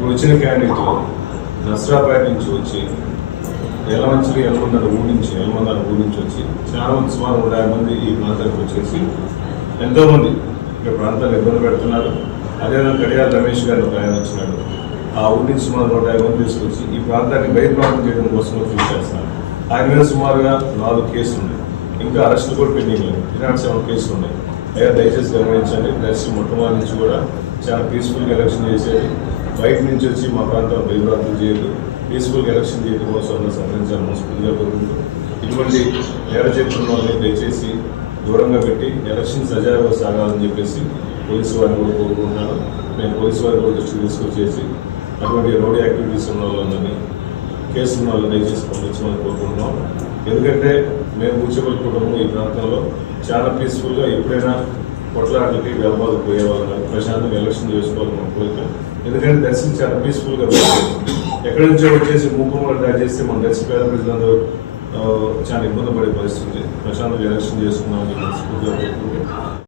ఇప్పుడు వచ్చిన క్యాండిడేట్ దసరాపేట నుంచి వచ్చి ఎల్లమంచిలి ఎల్లమందర ఊరి నుంచి ఎల్లమందర ఊరి నుంచి వచ్చి చాలా మంది సుమారు ఒక మంది ఈ ప్రాంతానికి వచ్చేసి ఎంతోమంది ఇక్కడ ప్రాంతాలు ఇబ్బంది పెడుతున్నారు. అదేవిధంగా కడియాల రమేష్ గారు ఒక ఆయన వచ్చినాడు. ఆ ఊరి నుంచి సుమారు ఒక యాభై మంది తీసుకొచ్చి ఈ ప్రాంతాన్ని బహిర్భాగం చేయడం కోసం ఫీల్ చేస్తున్నారు. ఆయన మీద సుమారుగా నాలుగు కేసులు ఉన్నాయి. ఇంకా అరెస్టులు కూడా పెండింగ్ లేదు. ఇలాంటి సెవెన్ కేసులు ఉన్నాయి. అయ్యా దయచేసి గమనించండి. ప్లస్ మొట్టమొదటి నుంచి కూడా చాలా పీస్ఫుల్గా ఎలక్షన్ చేసేది. బయట నుంచి వచ్చి మా ప్రాంతం బహిర్భాగం చేయదు. పీస్ఫుల్గా ఎలక్షన్ చేయడం కోసం అందరూ సహకరించాలని మనస్ఫూర్తిగా కోరుకుంటూ ఇటువంటి నేర చేతున్న వాళ్ళని దయచేసి దూరంగా పెట్టి ఎలక్షన్ సజావుగా సాగాలని చెప్పేసి పోలీసు వారిని కూడా కోరుకుంటున్నాను. నేను పోలీసు వారి కూడా దృష్టి తీసుకొచ్చేసి అటువంటి రోడ్ యాక్టివిటీస్ ఉన్న వాళ్ళందరినీ కేసు ఉన్న వాళ్ళని దయచేసి పంపించమని కోరుకుంటున్నాం. ఎందుకంటే మేము కూర్చోబెట్టుకోవడము ఈ ప్రాంతంలో చాలా పీస్ఫుల్గా ఎప్పుడైనా కొట్లాటలకి గర్భాలు పోయేవాళ్ళం కాదు. ప్రశాంతంగా ఎలక్షన్ చేసుకోవాలి మన కోరిక. ఎందుకంటే దర్శనం చాలా పీస్ఫుల్గా ఎక్కడి నుంచో వచ్చేసి మూకుమ్మలు డ్రా చేస్తే మన దర్శన పేద ప్రజలందరూ చాలా ఇబ్బంది పడే పరిస్థితి ప్రశాంతంగా ఎలక్షన్ చేసుకున్నామని మనస్ఫూర్తిగా